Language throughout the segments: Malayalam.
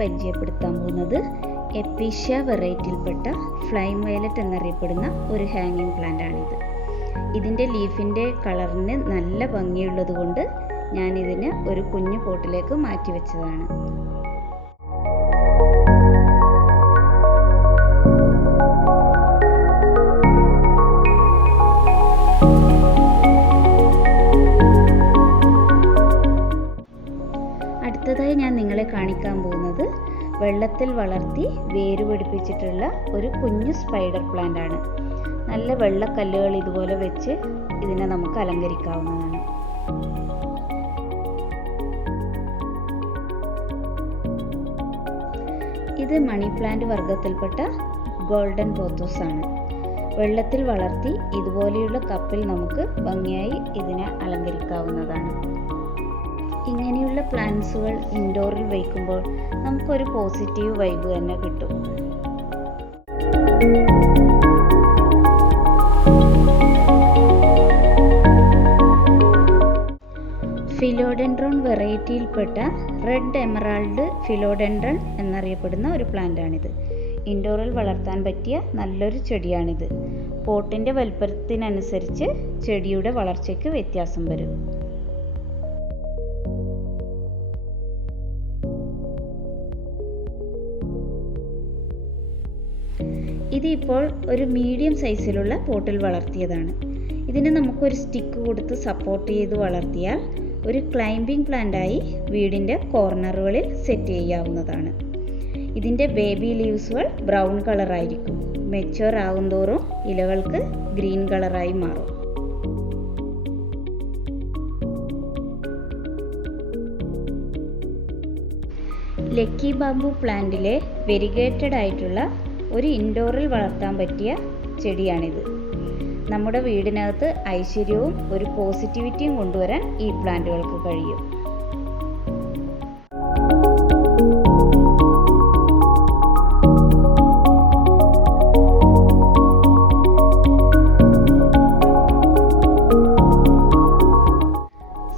പരിചയപ്പെടുത്താൻ പോകുന്നത് എപ്പീഷ്യ വെറൈറ്റിയിൽപ്പെട്ട ഫ്ലൈം വയലറ്റ് എന്നറിയപ്പെടുന്ന ഒരു ഹാങ്ങിങ് പ്ലാന്റ് ആണിത്. ഇതിൻ്റെ ലീഫിൻ്റെ കളറിന് നല്ല ഭംഗിയുള്ളത് കൊണ്ട് ഞാനിതിനെ ഒരു കുഞ്ഞു പോട്ടിലേക്ക് മാറ്റി വെച്ചതാണ്. അടുത്തതായി ഞാൻ നിങ്ങളെ കാണിക്കാൻ പോകുന്നത് വെള്ളത്തിൽ വളർത്തി വേര് പിടിപ്പിച്ചിട്ടുള്ള ഒരു കുഞ്ഞു സ്പൈഡർ പ്ലാന്റ് ആണ്. നല്ല വെള്ളക്കല്ലുകൾ ഇതുപോലെ വെച്ച് ഇതിനെ നമുക്ക് അലങ്കരിക്കാവുന്നതാണ്. ഇത് മണി പ്ലാന്റ് വർഗത്തിൽപ്പെട്ട ഗോൾഡൻ പോത്തോസ് ആണ്. വെള്ളത്തിൽ വളർത്തി ഇതുപോലെയുള്ള കപ്പിൽ നമുക്ക് ഭംഗിയായി ഇതിനെ അലങ്കരിക്കാവുന്നതാണ്. ഇങ്ങനെയുള്ള പ്ലാന്റ്സുകൾ ഇൻഡോറിൽ വയ്ക്കുമ്പോൾ നമുക്കൊരു പോസിറ്റീവ് വൈബ് തന്നെ കിട്ടും. ഫിലോഡെൻഡ്രോൺ വെറൈറ്റിയിൽപ്പെട്ട റെഡ് എമറാൾഡ് ഫിലോഡെൻഡ്രൺ എന്നറിയപ്പെടുന്ന ഒരു പ്ലാന്റാണിത്. ഇൻഡോറിൽ വളർത്താൻ പറ്റിയ നല്ലൊരു ചെടിയാണിത്. പോട്ടിൻ്റെ വലുപ്പത്തിനനുസരിച്ച് ചെടിയുടെ വളർച്ചയ്ക്ക് വ്യത്യാസം വരും. ഇതിപ്പോൾ ഒരു മീഡിയം സൈസിലുള്ള പോട്ടിൽ വളർത്തിയതാണ്. ഇതിനെ നമുക്കൊരു സ്റ്റിക്ക് കൊടുത്ത് സപ്പോർട്ട് ചെയ്ത് വളർത്തിയാൽ ഒരു ക്ലൈംബിംഗ് പ്ലാന്റായി വീടിൻ്റെ കോർണറുകളിൽ സെറ്റ് ചെയ്യാവുന്നതാണ്. ഇതിൻ്റെ ബേബി ലീവ്സുകൾ ബ്രൗൺ കളറായിരിക്കും. മെച്യൂർ ആകുന്തോറും ഇലകൾക്ക് ഗ്രീൻ കളറായി മാറും. ലക്കി ബാംബു പ്ലാന്റിലെ വെരിഗേറ്റഡ് ആയിട്ടുള്ള ഒരു ഇൻഡോറിൽ വളർത്താൻ പറ്റിയ ചെടിയാണിത്. നമ്മുടെ വീടിനകത്ത് ഐശ്വര്യവും ഒരു പോസിറ്റിവിറ്റിയും കൊണ്ടുവരാൻ ഈ പ്ലാന്റുകൾക്ക് കഴിയും.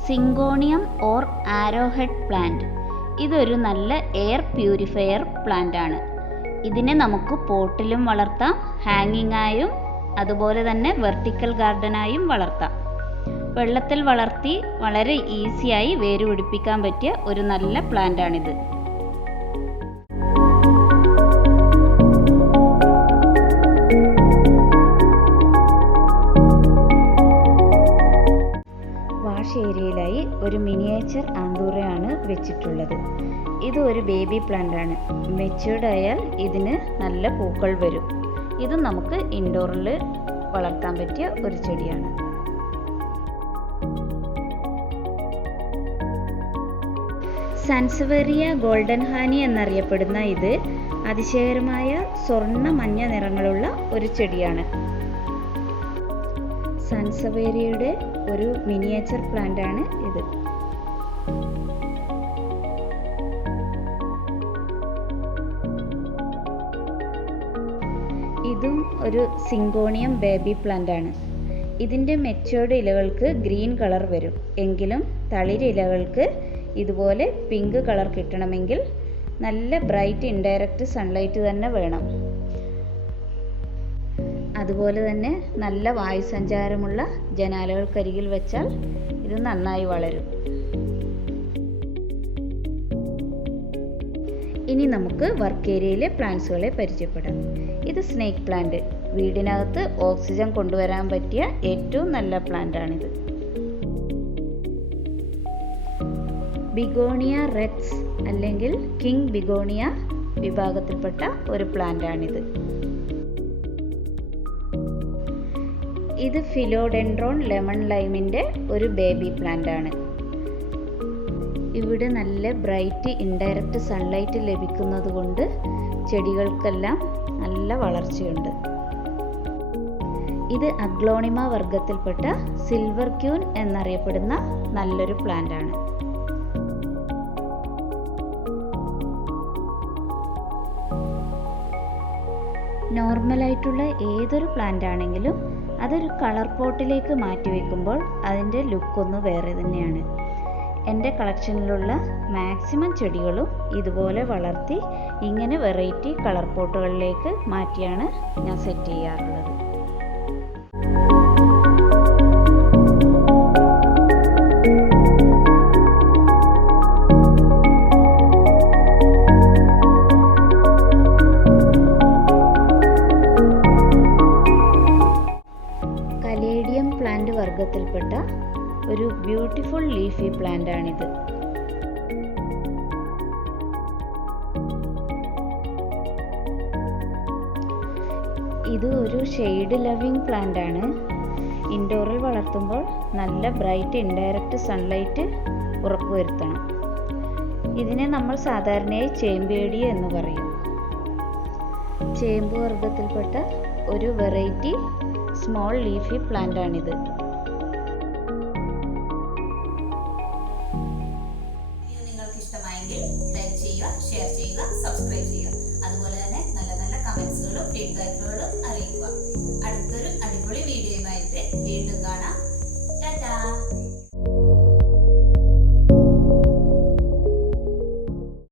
സിങ്കോണിയം ഓർ ആരോഹെഡ് പ്ലാന്റ് ഇതൊരു നല്ല എയർ പ്യൂരിഫയർ പ്ലാന്റ് ആണ്. ഇതിനെ നമുക്ക് പോട്ടിലും വളർത്താം, ഹാങ്ങിങ് ആയും അതുപോലെ തന്നെ വെർട്ടിക്കൽ ഗാർഡനായും വളർത്താം. വെള്ളത്തിൽ വളർത്തി വളരെ ഈസിയായി വേര് പിടിപ്പിക്കാൻ പറ്റിയ ഒരു നല്ല പ്ലാന്റ് ആണിത്. വാഷ് ഏരിയയിലായി ഒരു മിനിയേച്ചർ ആന്തൂറയാണ് വെച്ചിട്ടുള്ളത്. ഇത് ഒരു ബേബി പ്ലാന്റ് ആണ്. മെച്യൂർഡ് ആയാൽ ഇതിന് നല്ല പൂക്കൾ വരും. ഇതും നമുക്ക് ഇൻഡോറിൽ വളർത്താൻ പറ്റിയ ഒരു ചെടിയാണ്. സാൻസവേറിയ ഗോൾഡൻ ഹാനി എന്നറിയപ്പെടുന്ന ഇത് അതിശയകരമായ സ്വർണ്ണ മഞ്ഞ നിറങ്ങളുള്ള ഒരു ചെടിയാണ്. സാൻസവേറിയയുടെ ഒരു മിനിയേച്ചർ പ്ലാന്റ് ആണ് ഇത്. ഇതും ഒരു സിങ്കോണിയം ബേബി പ്ലാന്റ് ആണ്. ഇതിൻ്റെ മെച്യൂർഡ് ഇലകൾക്ക് ഗ്രീൻ കളർ വരും. എങ്കിലും തളിരിലകൾക്ക് ഇതുപോലെ പിങ്ക് കളർ കിട്ടണമെങ്കിൽ നല്ല ബ്രൈറ്റ് ഇൻഡയറക്റ്റ് സൺലൈറ്റ് തന്നെ വേണം. അതുപോലെ തന്നെ നല്ല വായുസഞ്ചാരമുള്ള ജനാലകൾക്കരികിൽ വെച്ചാൽ ഇത് നന്നായി വളരും. ഇനി നമുക്ക് വർക്ക് ഏരിയയിലെ പ്ലാന്റ്സുകളെ പരിചയപ്പെടാം. ഇത് സ്നേക്ക് പ്ലാന്റ്. വീടിനകത്ത് ഓക്സിജൻ കൊണ്ടുവരാൻ പറ്റിയ ഏറ്റവും നല്ല പ്ലാന്റ് ആണിത്. ബിഗോണിയ റെക്സ് അല്ലെങ്കിൽ കിങ് ബിഗോണിയ വിഭാഗത്തിൽപ്പെട്ട ഒരു പ്ലാന്റ് ആണിത്. ഇത് ഫിലോഡെൻഡ്രോൺ ലെമൺ ലൈമിൻ്റെ ഒരു ബേബി പ്ലാന്റ് ആണ്. ഇവിടെ നല്ല ബ്രൈറ്റ് ഇൻഡയറക്റ്റ് സൺലൈറ്റ് ലഭിക്കുന്നത് കൊണ്ട് ചെടികൾക്കെല്ലാം നല്ല വളർച്ചയുണ്ട്. ഇത് അഗ്ലോണിമ വർഗത്തിൽപ്പെട്ട സിൽവർ ക്യൂൻ എന്നറിയപ്പെടുന്ന നല്ലൊരു പ്ലാന്റ് ആണ്. നോർമലായിട്ടുള്ള ഏതൊരു പ്ലാന്റ് ആണെങ്കിലും അതൊരു കളർ പോട്ടിലേക്ക് മാറ്റി വയ്ക്കുമ്പോൾ അതിൻ്റെ ലുക്കൊന്ന് വേറെ തന്നെയാണ്. എൻ്റെ കളക്ഷനിലുള്ള മാക്സിമം ചെടികളും ഇതുപോലെ വളർത്തി ഇങ്ങനെ വെറൈറ്റി കളർ പോട്ടുകളിലേക്ക് മാറ്റിയാണ് ഞാൻ സെറ്റ് ചെയ്യാറുള്ളത്. കലേഡിയം പ്ലാന്റ് വർഗത്തിൽപ്പെട്ട ഒരു ബ്യൂട്ടിഫുൾ ലീഫി പ്ലാന്റ് ആണിത്. ഇത് ഒരു ഷെയ്ഡ് ലവിങ് പ്ലാന്റ് ആണ്. ഇൻഡോറിൽ വളർത്തുമ്പോൾ നല്ല ബ്രൈറ്റ് ഇൻഡയറക്റ്റ് സൺലൈറ്റ് ഉറപ്പുവരുത്തണം. ഇതിനെ നമ്മൾ സാധാരണയായി ചേമ്പേടി എന്ന് പറയും. ചേമ്പ് വർഗത്തിൽപ്പെട്ട ഒരു വെറൈറ്റി സ്മോൾ ലീഫി പ്ലാന്റ് ആണിത്. നിങ്ങൾക്ക് ഇഷ്ടമായെങ്കിൽ ലൈക്ക് ചെയ്യുക, ഷെയർ ചെയ്യുക, സബ്സ്ക്രൈബ് ചെയ്യുക. അതുപോലെ തന്നെ നല്ല നല്ല കമൻസുകളും ഫീഡ്ബാക്കുകളും